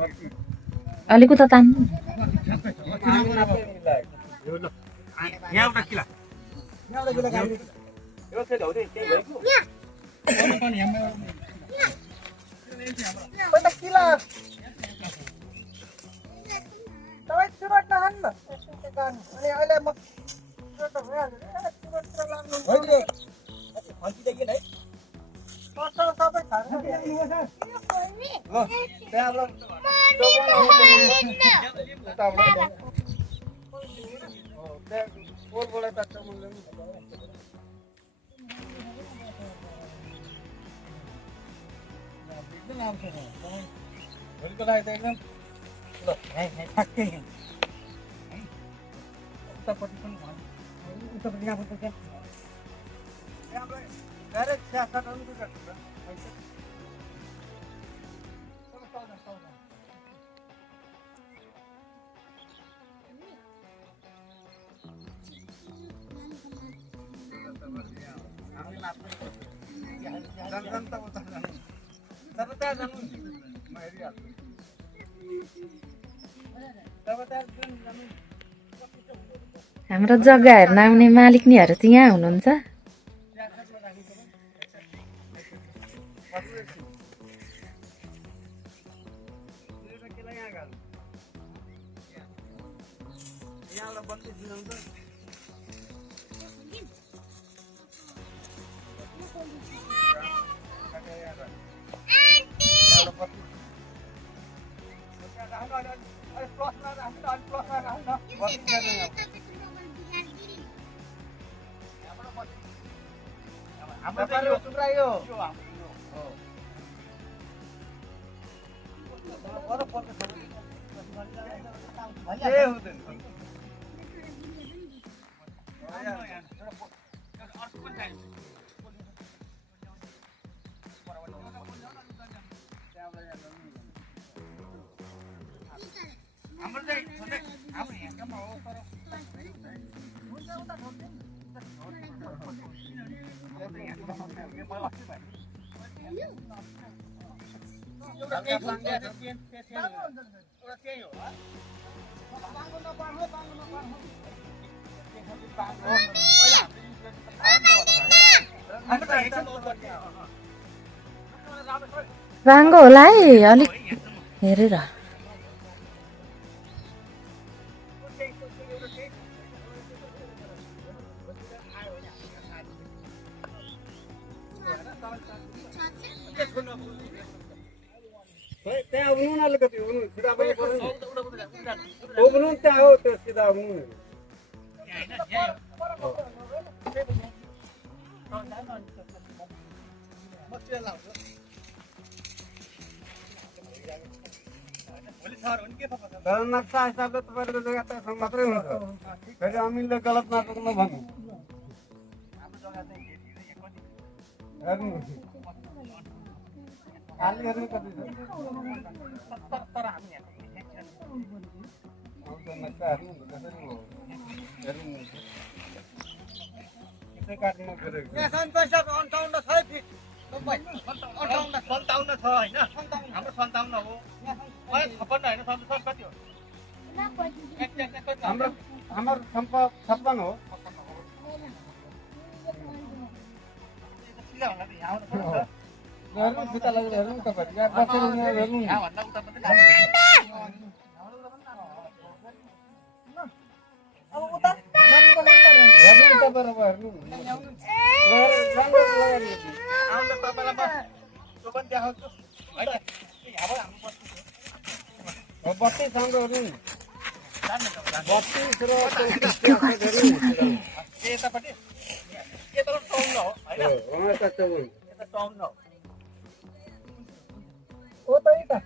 अलिक उता तान्नु यहाँ एउटा किला यो चाहिँ ल्याउँदै के भएको किला तपाईँ सुरत नखानु अनि अहिले म सबै भोलिको लागि त एकदम ल ठ्याक्कै उतापट्टि पनि उतापट्टि यहाँ पर्छ क्या डाइरेक्ट स्याहार हाम्रो जग्गा हेर्न आउने मालिकनीहरू त यहाँ हुनुहुन्छ बाङ्गो होला है अलिक हेरेर त्यहाँ आउनु न अलिकति हुनु सिधा पनि उब्नु त्यहाँ हो त्यो सिधा आउनु नक्सा हिसाबले तपाईँको जग्गा त मात्रै हुन्छ फेरि अमिलले गलत नगर्नु भन्नु हेर्नु खाली हेर्नु कति छ नक्सा हेर्नु कसरी हो हेर्नु यसै काट्नु फेरि पैसा 58 छ फिट 57 छ हैन हाम्रो 57 हो मलाई 56 हैन 57 कति हो हाम्रो 56 हो हेर्नु जुत्ता लगेर हेर्नु तपाईहरु यहाँ बसेर हेर्नु यहाँ भन्दा उता मात्रै अब उता हेर्नु तपाईहरु हेर्नु आउँदा तपाईलाई बस त्यो पनि देखाउँछु हैन यहाँ हाम्रो बस्नु बत्ती सँग हेर्नु बत्ती र यतापट्टि के त टाउन हो हैन यता टाउन यता टाउन हो ओ त यता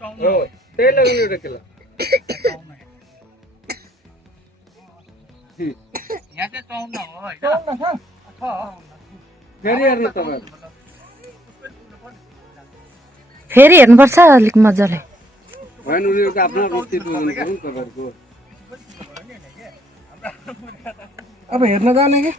टाउन हो त्यही लगेर एउटा किला यहाँ चाहिँ टाउन हो हैन छ फेरि हेर्नु तपाईहरु फेरि हेर्नुपर्छ अलिक मजाले हैन उनीहरुको आफ्नो रुचि बुझ्नु पर्छ तपाईहरुको अब हेर्न जाने के